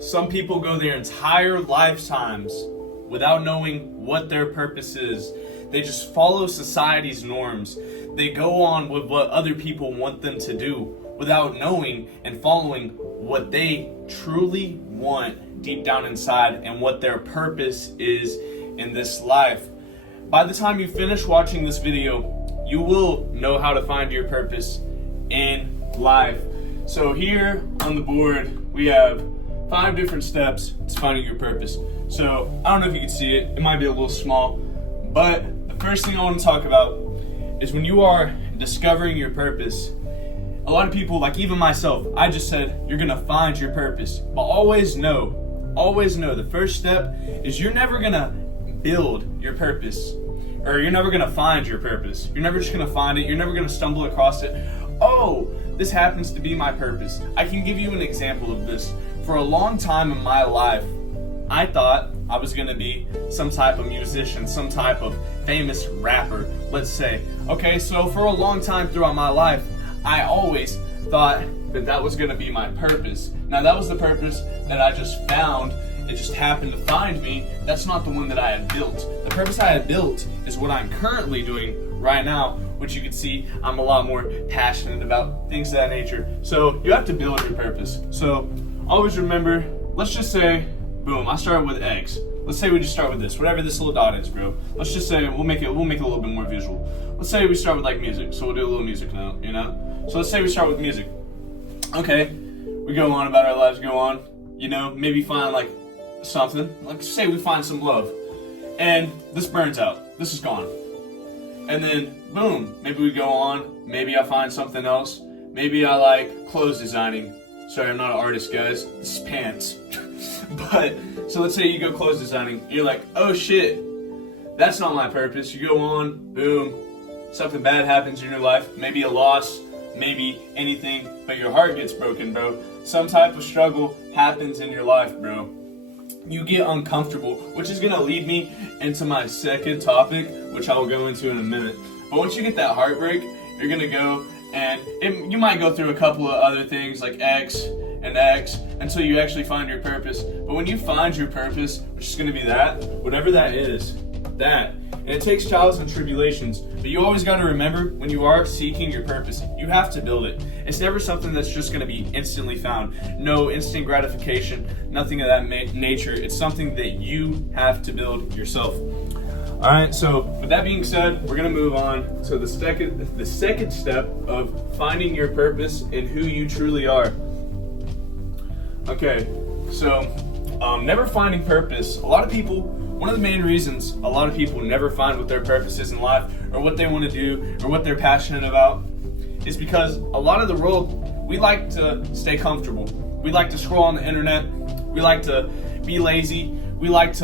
Some people go their entire lifetimes without knowing what their purpose is. They just follow society's norms. They go on with what other people want them to do without knowing and following what they truly want deep down inside and what their purpose is in this life. By the time you finish watching this video, you will know how to find your purpose in life. So here on the board, we have 5 different steps to finding your purpose. So I don't know if you can see it. It might be a little small, but the first thing I want to talk about is when you are discovering your purpose. A lot of people, like even myself, I just said you're gonna find your purpose. But always know, the first step is you're never gonna build your purpose, or you're never gonna find your purpose. You're never just gonna find it. You're never gonna stumble across it. Oh, this happens to be my purpose. I can give you an example of this. For a long time in my life, I thought I was gonna be some type of musician, some type of famous rapper, let's say. Okay, so for a long time throughout my life, I always thought that that was gonna be my purpose. Now that was the purpose that I just found. It just happened to find me. That's not the one that I had built. The purpose I had built is what I'm currently doing right now, which you can see I'm a lot more passionate about, things of that nature. So you have to build your purpose. So always remember, let's just say, boom, I started with X. Let's say we just start with this, whatever this little dot is, bro. Let's just say we'll make it a little bit more visual. Let's say we start with like music, so we'll do a little music now, you know? So let's say we start with music. Okay, we go on about our lives, go on, you know, maybe find like something. Like say we find some love, and this burns out, this is gone. And then boom, maybe we go on, maybe I find something else. Maybe I like clothes designing. Sorry, I'm not an artist, guys. This is pants. But, so let's say you go clothes designing. You're like, oh shit, that's not my purpose. You go on, boom, something bad happens in your life. Maybe a loss, maybe anything, but your heart gets broken, bro. Some type of struggle happens in your life, bro. You get uncomfortable, which is gonna lead me into my second topic, which I will go into in a minute. But once you get that heartbreak, you're gonna go and you might go through a couple of other things like X and X until you actually find your purpose. But when you find your purpose, which is going to be that, whatever that is, that. And it takes trials and tribulations, but you always got to remember when you are seeking your purpose, you have to build it. It's never something that's just going to be instantly found. No instant gratification, nothing of that nature. It's something that you have to build yourself. All right, so with that being said, we're gonna move on to the second step of finding your purpose and who you truly are. Okay, so never finding purpose. One of the main reasons a lot of people never find what their purpose is in life, or what they want to do, or what they're passionate about, is because a lot of the world, we like to stay comfortable. We like to scroll on the internet. We like to be lazy. We like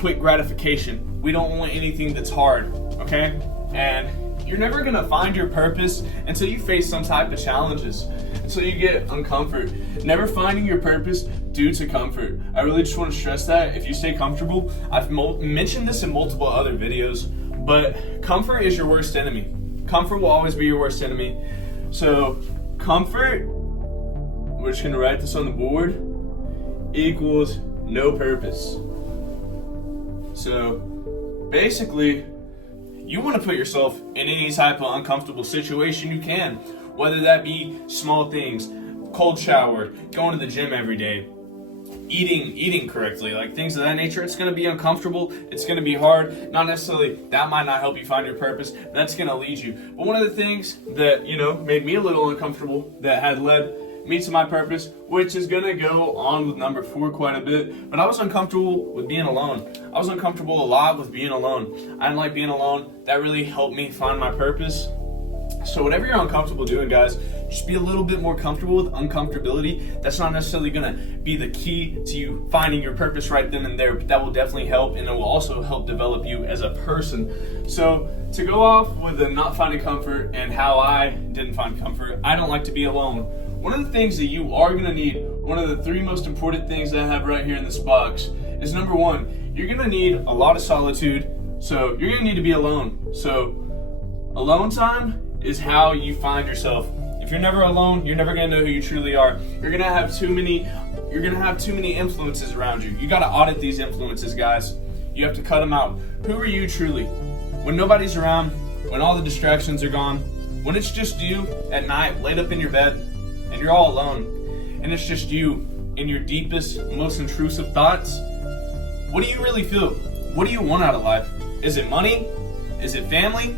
quick gratification. We don't want anything that's hard, okay? And you're never gonna find your purpose until you face some type of challenges, until you get uncomfort. Never finding your purpose due to comfort. I really just want to stress that if you stay comfortable, I've mentioned this in multiple other videos, but comfort is your worst enemy. Comfort will always be your worst enemy. So comfort, we're just gonna write this on the board, equals no purpose. So basically, you want to put yourself in any type of uncomfortable situation you can, whether that be small things, cold shower, going to the gym every day, eating correctly, like things of that nature. It's going to be uncomfortable. It's going to be hard. Not necessarily, that might not help you find your purpose. That's going to lead you. But one of the things that, made me a little uncomfortable, that had led me to my purpose, which is gonna go on with number 4 quite a bit, but I was uncomfortable with being alone. I was uncomfortable a lot with being alone. I didn't like being alone. That really helped me find my purpose. So whatever you're uncomfortable doing, guys, just be a little bit more comfortable with uncomfortability. That's not necessarily gonna be the key to you finding your purpose right then and there, but that will definitely help, and it will also help develop you as a person. So to go off with the not finding comfort and how I didn't find comfort, I don't like to be alone. One of the things that you are going to need, one of the 3 most important things that I have right here in this box, is number 1, you're going to need a lot of solitude. So you're going to need to be alone. So alone time is how you find yourself. If you're never alone, you're never going to know who you truly are. You're going to have you're gonna have too many influences around you. You gotta audit these influences, guys. You have to cut them out. Who are you truly? When nobody's around, when all the distractions are gone, when it's just you at night, laid up in your bed, and you're all alone, and it's just you in your deepest, most intrusive thoughts, what do you really feel? What do you want out of life? Is it money? Is it family?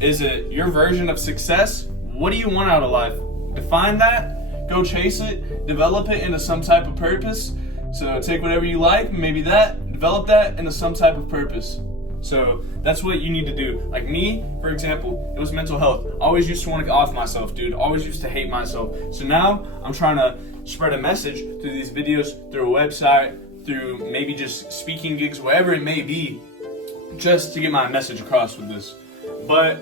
Is it your version of success? What do you want out of life? Define that, go chase it, develop it into some type of purpose. So take whatever you like, maybe that, develop that into some type of purpose. So that's what you need to do. Like me, for example, it was mental health. I always used to want to get off myself, dude. Always used to hate myself. So now I'm trying to spread a message through these videos, through a website, through maybe just speaking gigs, whatever it may be, just to get my message across with this. But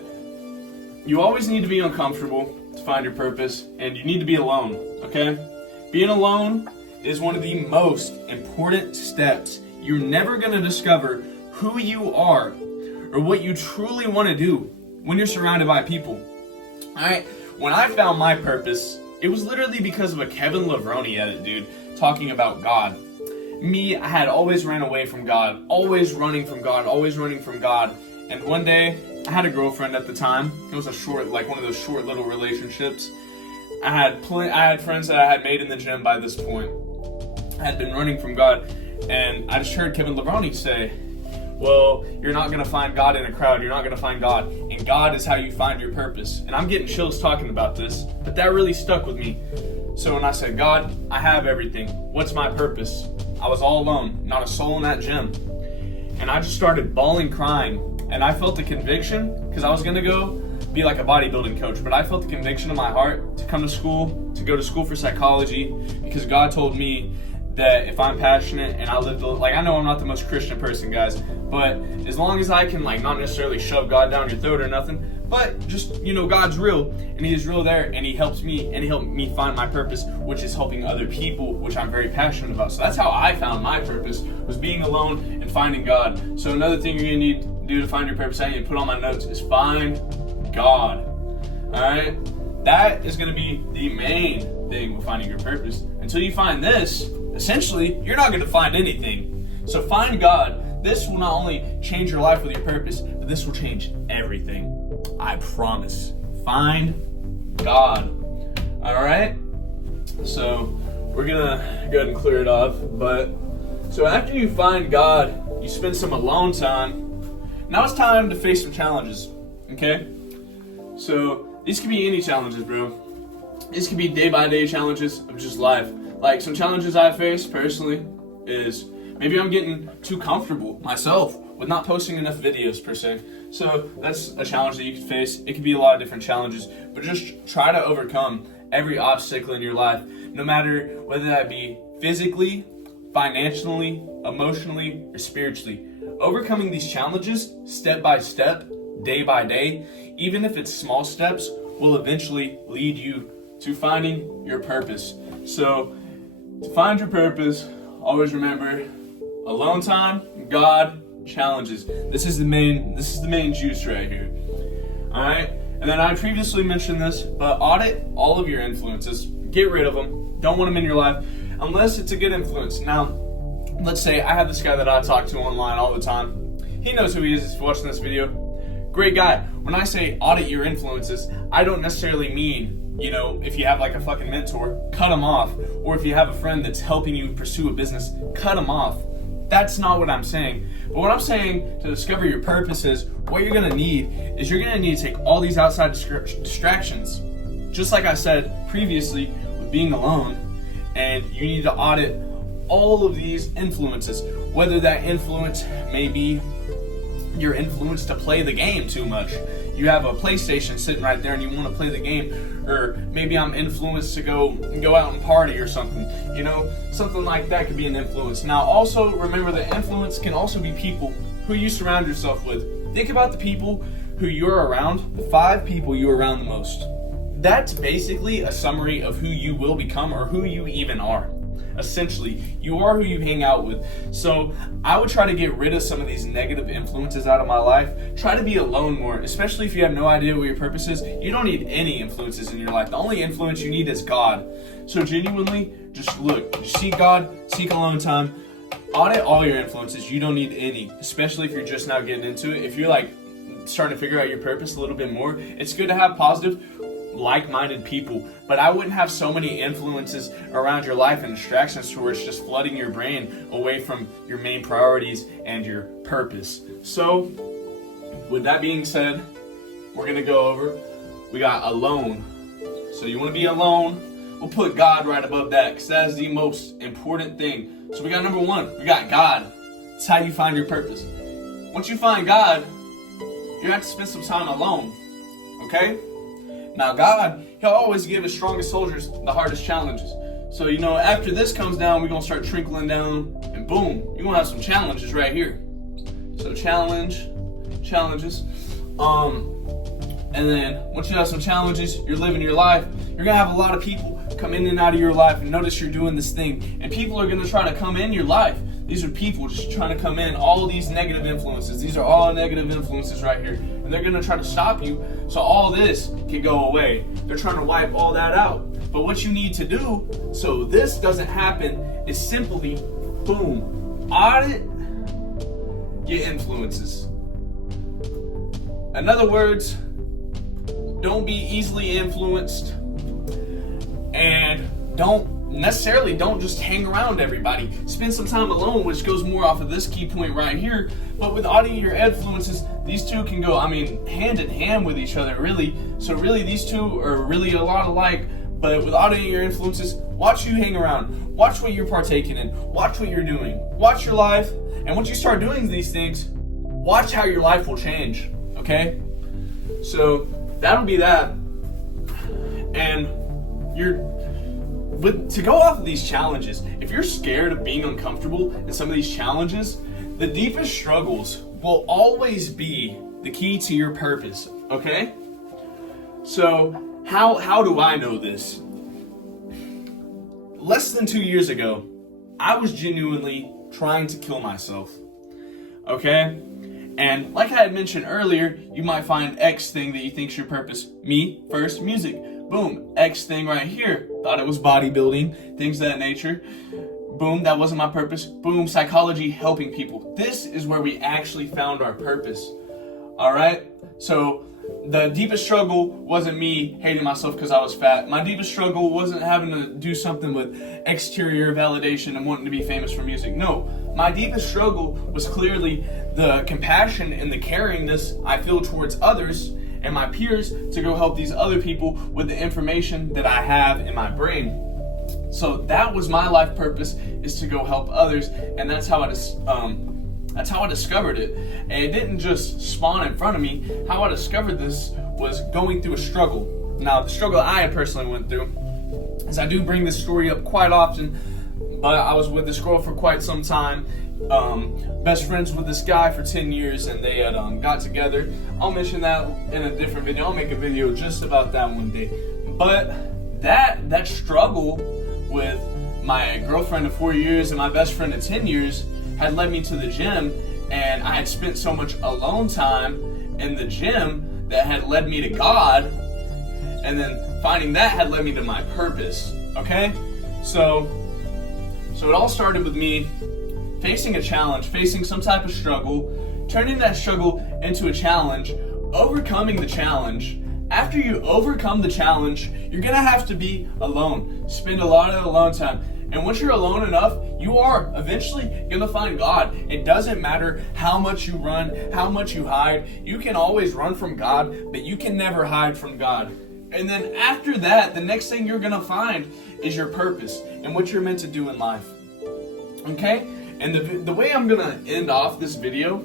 you always need to be uncomfortable to find your purpose, and you need to be alone, okay? Being alone is one of the most important steps. You're never going to discover who you are or what you truly want to do when you're surrounded by people. Alright, when I found my purpose, it was literally because of a Kevin Levrone edit, dude, talking about God. Me, I had always ran away from God, always running from God, and one day, I had a girlfriend at the time. It was one of those short little relationships. I had friends that I had made in the gym by this point. I had been running from God, and I just heard Kevin Levrone say, well, you're not going to find God in a crowd. You're not going to find God. And God is how you find your purpose. And I'm getting chills talking about this, but that really stuck with me. So when I said, God, I have everything. What's my purpose? I was all alone, not a soul in that gym. And I just started bawling, crying. And I felt the conviction, because I was going to go be like a bodybuilding coach, but I felt the conviction in my heart to come to school, to go to school for psychology, because God told me that if I'm passionate and I live I know I'm not the most Christian person, guys, but as long as I can not necessarily shove God down your throat or nothing, but just, God's real, and He is real there, and He helps me, and He helped me find my purpose, which is helping other people, which I'm very passionate about. So that's how I found my purpose, was being alone and finding God. So another thing you're going to need to do to find your purpose, I need to put on my notes, is find God. Alright? That is going to be the main thing with finding your purpose. Until you find this, essentially, you're not going to find anything. So find God. This will not only change your life with your purpose, but this will change everything. I promise. Find God. Alright? So, we're going to go ahead and clear it off. So after you find God, you spend some alone time. Now it's time to face some challenges. Okay? So, these could be any challenges, bro. These could be day-by-day challenges of just life. Like, some challenges I face personally is maybe I'm getting too comfortable myself with not posting enough videos per se. So that's a challenge that you could face. It could be a lot of different challenges, but just try to overcome every obstacle in your life, no matter whether that be physically, financially, emotionally, or spiritually. Overcoming these challenges step by step, day by day, even if it's small steps, will eventually lead you to finding your purpose. So, to find your purpose, always remember, alone time, God, challenges. This is the main juice right here. Alright? And then I previously mentioned this, but audit all of your influences. Get rid of them. Don't want them in your life unless it's a good influence. Now, let's say I have this guy that I talk to online all the time. He knows who he is if he's watching this video. Great guy. When I say audit your influences, I don't necessarily mean, if you have a fucking mentor, cut them off. Or if you have a friend that's helping you pursue a business, cut them off. That's not what I'm saying. But what I'm saying to discover your purpose is, what you're going to need is you're going to need to take all these outside distractions, just like I said previously with being alone, and you need to audit all of these influences, whether that influence may be your influence to play the game too much. You have a PlayStation sitting right there and you want to play the game, or maybe I'm influenced to go out and party or something. Something like that could be an influence. Now also remember that influence can also be people who you surround yourself with. Think about the people who you're around, the 5 people you're around the most. That's basically a summary of who you will become or who you even are. Essentially, you are who you hang out with. So I would try to get rid of some of these negative influences out of my life. Try to be alone more, especially if you have no idea what your purpose is. You don't need any influences in your life. The only influence you need is God. So genuinely, just look, seek God, seek alone time, audit all your influences. You don't need any, especially if you're just now getting into it. If you're like starting to figure out your purpose a little bit more, it's good to have positive, like-minded people, but I wouldn't have so many influences around your life and distractions to where it's just flooding your brain away from your main priorities and your purpose. So with that being said, we're gonna go over, we got alone. So you want to be alone, we'll put God right above that, because that is the most important thing. So we got number one, we got God. It's how you find your purpose. Once you find God, you have to spend some time alone, okay? Now God, He'll always give His strongest soldiers the hardest challenges. So, after this comes down, we're going to start trickling down, and boom, you're going to have some challenges right here. So challenges. And then once you have some challenges, you're living your life, you're going to have a lot of people come in and out of your life and notice you're doing this thing. And people are going to try to come in your life. These are people just trying to come in, all of these negative influences. These are all negative influences right here. And they're going to try to stop you so all this can go away. They're trying to wipe all that out. But what you need to do so this doesn't happen is simply, boom, audit your influences. In other words, don't be easily influenced, and don't just hang around everybody. Spend some time alone, which goes more off of this key point right here. But with auditing your influences, these two can go, hand in hand with each other, really. So really, these two are really a lot alike. But with auditing your influences, watch who you hang around. Watch what you're partaking in. Watch what you're doing. Watch your life. And once you start doing these things, watch how your life will change. Okay? So that'll be that. And to go off of these challenges, if you're scared of being uncomfortable in some of these challenges, the deepest struggles will always be the key to your purpose, okay? So, how do I know this? Less than 2 years ago, I was genuinely trying to kill myself, okay? And like I had mentioned earlier, you might find X thing that you think's your purpose. Me, first, music. Boom, X thing right here. Thought it was bodybuilding, things of that nature. Boom, that wasn't my purpose. Boom, psychology, helping people. This is where we actually found our purpose. All right? So the deepest struggle wasn't me hating myself because I was fat. My deepest struggle wasn't having to do something with exterior validation and wanting to be famous for music. No, my deepest struggle was clearly the compassion and the caringness I feel towards others and my peers to go help these other people with the information that I have in my brain. So that was my life purpose, is to go help others, and that's how I discovered it. And it didn't just spawn in front of me. How I discovered this was going through a struggle. Now, the struggle I personally went through is I do bring this story up quite often, but I was with this girl for quite some time. Best friends with this guy for 10 years, and they had got together. I'll mention that in a different video. I'll make a video just about that one day. But that struggle with my girlfriend of 4 years and my best friend of 10 years had led me to the gym, and I had spent so much alone time in the gym that had led me to God, and then finding that had led me to my purpose. Okay? So it all started with me facing a challenge, facing some type of struggle, turning that struggle into a challenge, overcoming the challenge. After you overcome the challenge, you're gonna have to be alone. Spend a lot of alone time. And once you're alone enough, you are eventually gonna find God. It doesn't matter how much you run, how much you hide. You can always run from God, but you can never hide from God. And then after that, the next thing you're gonna find is your purpose and what you're meant to do in life. Okay? And the way I'm gonna end off this video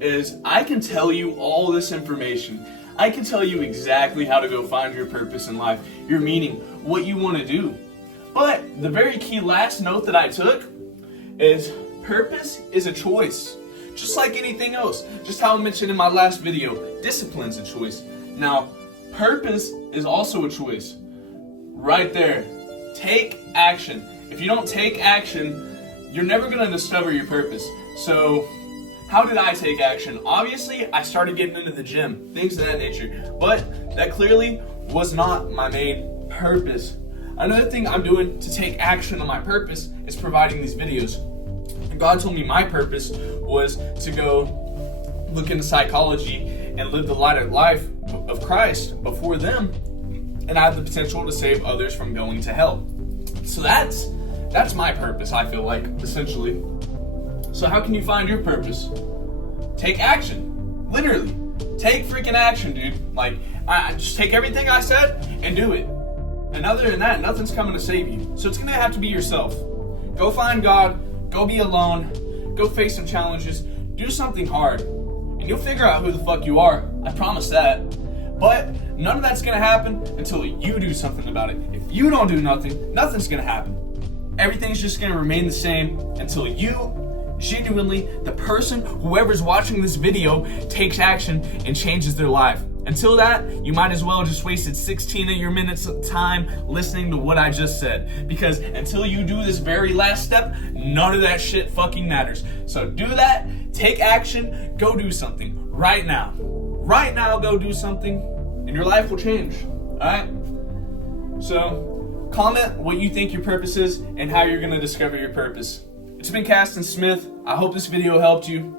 is I can tell you all this information. I can tell you exactly how to go find your purpose in life, your meaning, what you want to do. But the very key last note that I took is purpose is a choice. Just like anything else. Just how I mentioned in my last video, discipline's a choice. Now, purpose is also a choice. Right there. Take action. If you don't take action, you're never gonna discover your purpose. So, how did I take action? Obviously, I started getting into the gym, things of that nature. But that clearly was not my main purpose. Another thing I'm doing to take action on my purpose is providing these videos. God told me my purpose was to go look into psychology and live the light of life of Christ before them, and I have the potential to save others from going to hell. So that's my purpose, I feel like, essentially. So how can you find your purpose? Take action. Literally. Take freaking action, dude. Like, I just take everything I said and do it. And other than that, nothing's coming to save you. So it's gonna have to be yourself. Go find God. Go be alone. Go face some challenges. Do something hard. And you'll figure out who the fuck you are. I promise that. But none of that's gonna happen until you do something about it. If you don't do nothing, nothing's gonna happen. Everything's just gonna remain the same until you, genuinely, the person, whoever's watching this video, takes action and changes their life. Until that, you might as well just wasted 16 of your minutes of time listening to what I just said. Because until you do this very last step, none of that shit fucking matters. So do that, take action, go do something right now. Right now, go do something, and your life will change. Alright? So, comment what you think your purpose is and how you're going to discover your purpose. It's been Caston Smith. I hope this video helped you.